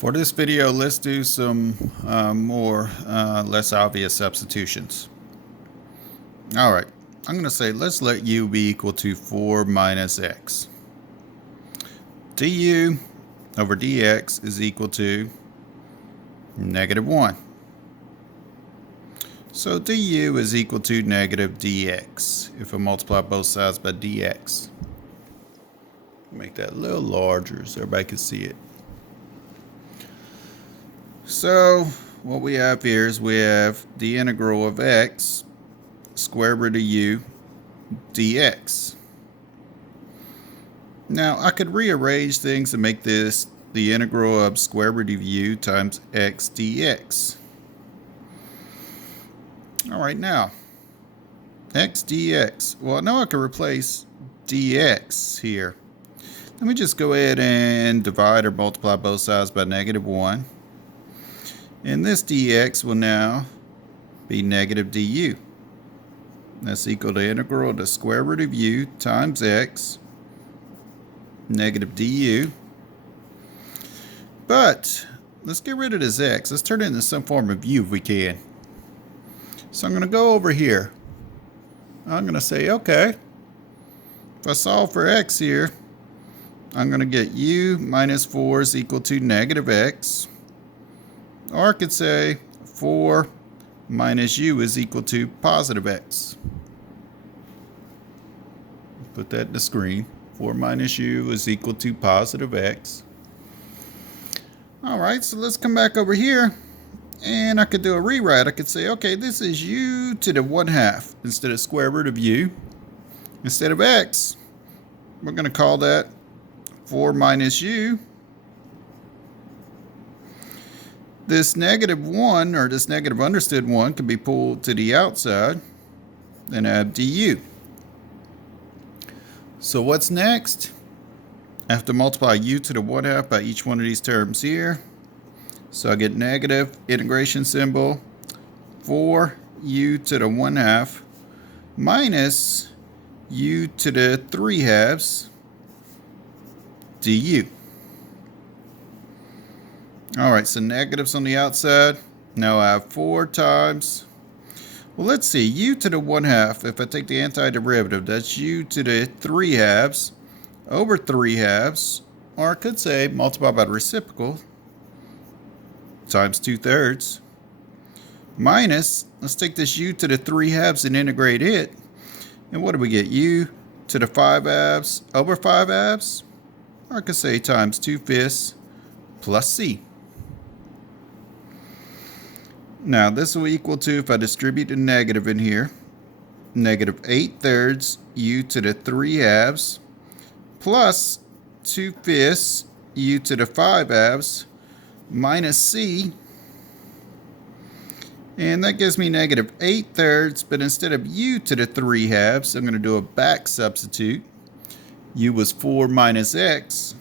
For this video, let's do some less obvious substitutions. All right, I'm going to say let's let u be equal to 4 minus x. Du over dx is equal to -1. So du is equal to negative dx if I multiply both sides by dx. Make that a little larger so everybody can see it. So what we have here is we have the integral of x square root of u dx. Now I could rearrange things and make this the integral of square root of u times x dx. Alright, now x dx. Well, now I can replace dx here. Let me just go ahead and divide or multiply both sides by -1. And this dx will now be negative du. That's equal to integral of the square root of u times x, negative du. But let's get rid of this x. Let's turn it into some form of u if we can. So I'm going to go over here. I'm going to say, okay, if I solve for x here, I'm going to get u minus 4 is equal to negative x. Or I could say 4 minus u is equal to positive x. Put that in the screen. 4 minus u is equal to positive x. Alright, so let's come back over here. And I could do a rewrite. I could say, okay, this is u to the 1/2 instead of square root of u. Instead of x, we're going to call that 4 minus u. This -1, or this negative understood 1, can be pulled to the outside and add du. So what's next? I have to multiply u to the 1/2 by each one of these terms here. So I get negative integration symbol 4u to the 1/2 minus u to the 3/2 du. Alright, so negatives on the outside. Now I have 4 times, well, let's see, u to the 1/2. If I take the antiderivative, that's u to the 3/2 over 3/2. Or I could say multiply by the reciprocal times 2/3. Minus, let's take this u to the 3/2 and integrate it. And what do we get? U to the 5/2 over 5/2. Or I could say times 2/5 plus c. Now this will equal to, if I distribute the negative in here, negative 8/3 u to the 3/2 plus 2/5 u to the 5/2 minus c. And that gives me negative 8/3, but instead of u to the 3/2, I'm going to do a back substitute. U was 4 minus x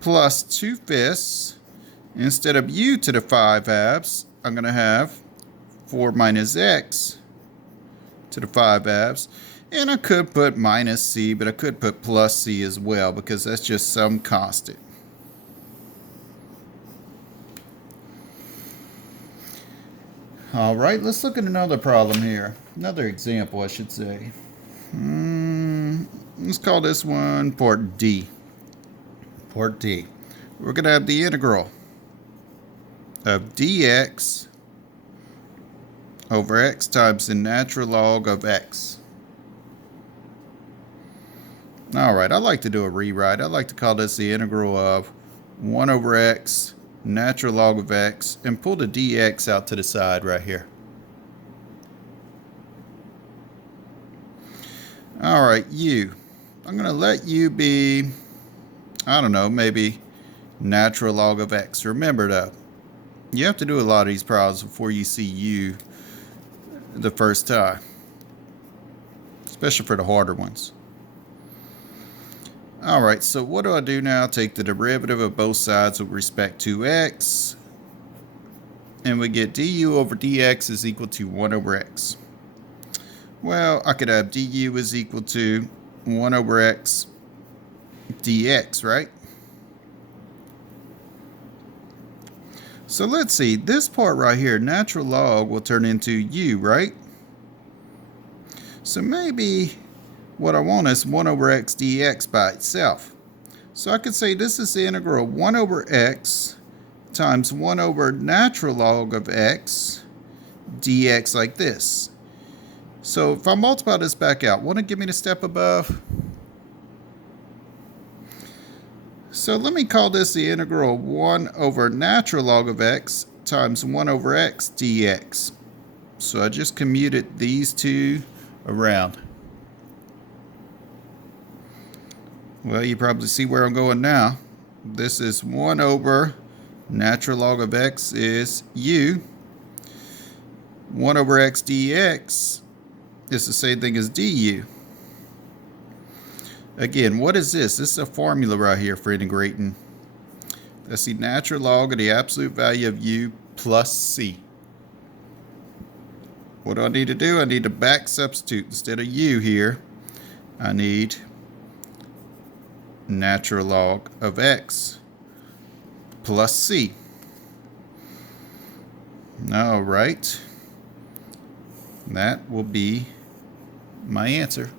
plus 2/5. Instead of u to the 5/2, I'm going to have 4 minus x to the 5/2. And I could put minus c, but I could put plus c as well, because that's just some constant. Alright, let's look at another problem here. Another example, I should say. Let's call this one part D. Part D. We're going to have the integral of dx over x times the natural log of x. Alright, I like to do a rewrite. I like to call this the integral of 1 over x, natural log of x, and pull the dx out to the side right here. Alright, u. I'm going to let u be, I don't know, maybe natural log of x. Remember though, you have to do a lot of these problems before you see u the first time, especially for the harder ones. Alright, so what do I do now? Take the derivative of both sides with respect to x, and we get du over dx is equal to 1 over x. Well, I could have du is equal to 1 over x dx, right? So let's see, this part right here, natural log will turn into u, right? So maybe what I want is 1 over x dx by itself. So I could say this is the integral of 1 over x times 1 over natural log of x dx like this. So if I multiply this back out, won't it give me the step above? So let me call this the integral of 1 over natural log of x times 1 over x dx. So I just commuted these two around. Well, you probably see where I'm going now. This is 1 over natural log of x is u. 1 over x dx is the same thing as du. Again, what is this? This is a formula right here for integrating. That's the natural log of the absolute value of u plus c. What do I need to do? I need to back substitute. Instead of u here, I need natural log of x plus c. All right. That will be my answer.